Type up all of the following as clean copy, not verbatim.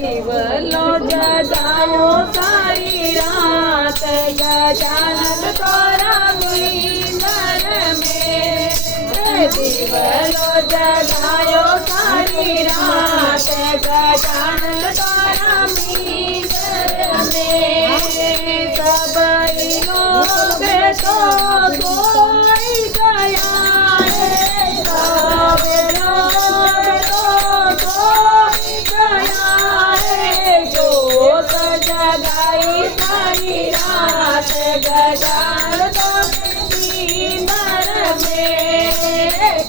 दिवलो जगायो सारी रात गजानन तारा नींदर में। दिवलो जगायो सारी रात गजानन तारा नींदर में। सबई लोग तो सोई गया है, सब लोग तो सोई गया है। जोत जगाई सारी रात गजानन नींदर में।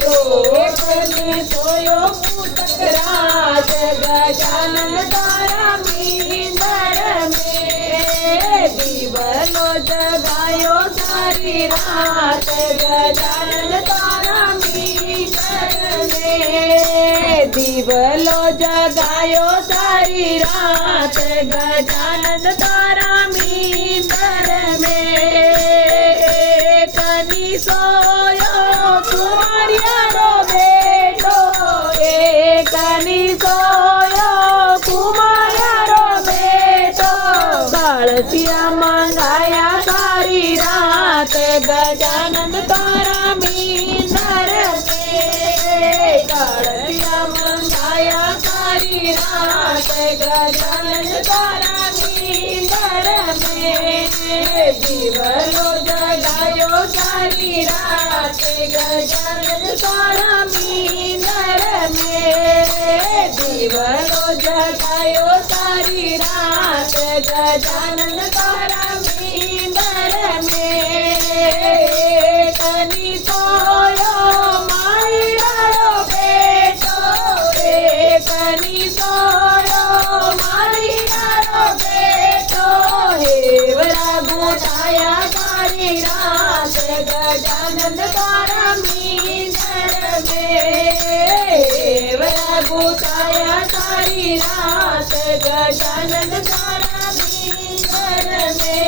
जोत ने सोयो पुतक रात गजानन तारा नींदर में। दिवलो जगायो सारी रात गजानन तारा नींदर में। दिवलो जगायो सारी रात गजानन तारा नींदर में। कनी सोयो कुमारियारो बेटो, कनी सोयो कुमारियारो बेटो। कालसिया मंगाया सारी रात गजानन तारा नींदर में। कालसिया मंगाया सारी रात गजानन तारा नींदर में। दिवलो जगायो सारी रात गजानन तारा नींदर में। दिवलो जगायो सारी रात गजानन तारा नींदर में। कनी सोयो मारियारो बेटो, कनी सोयो मारियारो बेटो। हेवरा गोटाया सारी रात गजानन तारा नींदर में। हेवरा गोटाया सारी रात गजानन तारा नींदर में।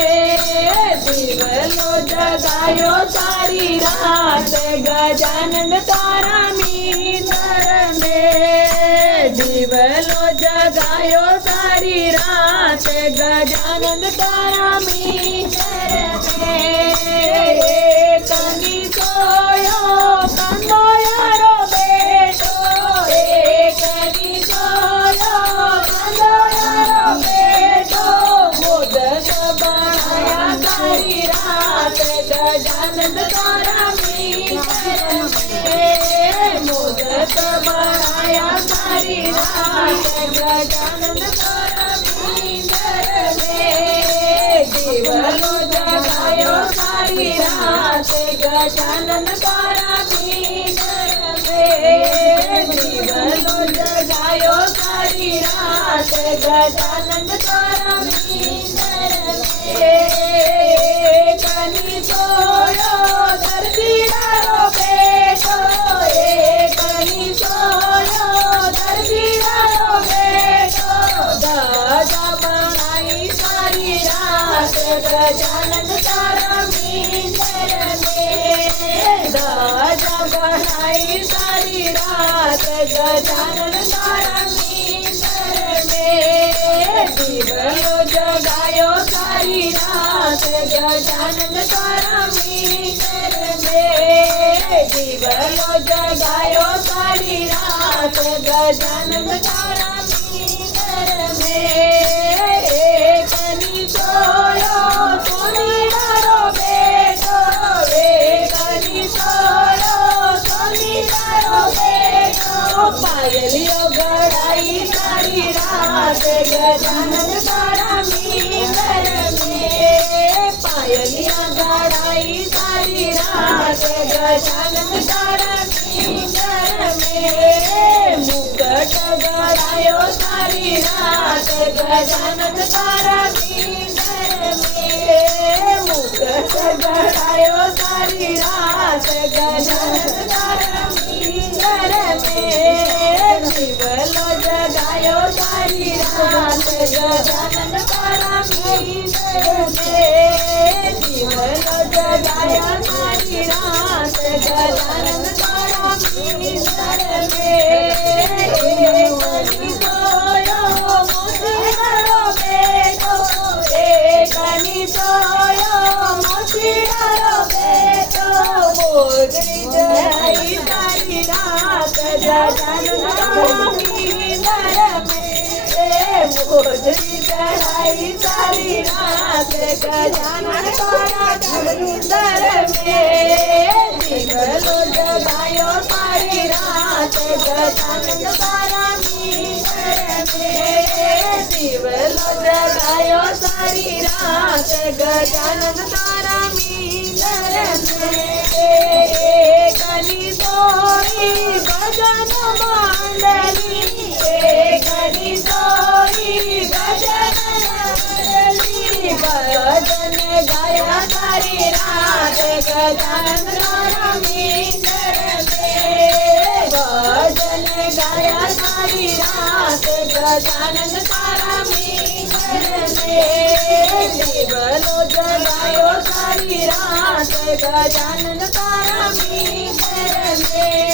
दिवलो जगायो सारी रात गजानन तारा नींदर में। दिवलो जगायो सारी रात गजानन तारा नींदर में। कनी सोयो कंदोयारो बेटो, कनी सोयो कंदोयारो बेटो। मोदक बनाया सारी रात गजानन तारा नींदर में। मोदक बनाया सारी रात गजानन तारा नींदर में। दिवलो जगायो सारी रात गजानन तारा नींदर में। दिवलो जगायो सारी रात गजानन तारा नींदर में। कनी सोयो दर्जीदारो बेटो, कनी सोयो दर्जीदारो बेटो। दादा बनाई सारी रात गजानन तारा नींदर में। दादा बनाई सारी रात गजानन तारा नींदर में। दिवलो जगायो सारी रात गजानन तारा नींदर में। दिवलो जगायो सारी रात गजानन तारा नींदर में। कनी सोयो सोनीदारो बेटो, कनी सोयो सोनीदारो बेटो। पायलियो गड़ाई सारी रात गजानन तारा नींदर में। पायलिया गड़ाई सारी रात गजानन तारा नींदर में। मुकुट गड़ायो सारी रात गजानन तारा नींदर में। मुकुट गड़ायो सारी रात गजानन तारा नींदर में। दिवलो जगायो सारी रात गजानन तारा नींदर में। दिवलो जगायो सारी रात गजानन तारा नींदर में। कनी सोयो गजानन तारा मींदर में मोजरी चढ़ाई सारी रात गजानन तारा मींदर में दिवलो जगायो सारी रात गजानन तारा मींदर में दिवलो जगायो सारी रात गजानन तारा मींदर में कनी सोई भजन मांडली कनी सोई भजन मांडली भजन गाया सारी रात गजानन तारा मींदर में भजन गाया सारी रात गजानन तारा मींदर में दिवलो जगायो सारी रात गजानन तारा मींदर में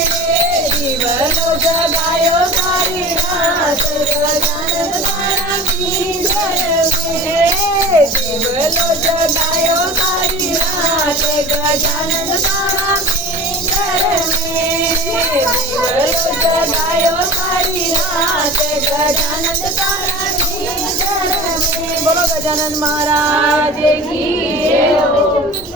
दिवलो जगायो सारी रात गजानन तारा मींदर में दिवलो जगायो सारी रात गजानन तारा मींदर में दिवलो जगायो सारी रात गजानन तारा मींदर में। बोलो गजानन महाराज की जय हो।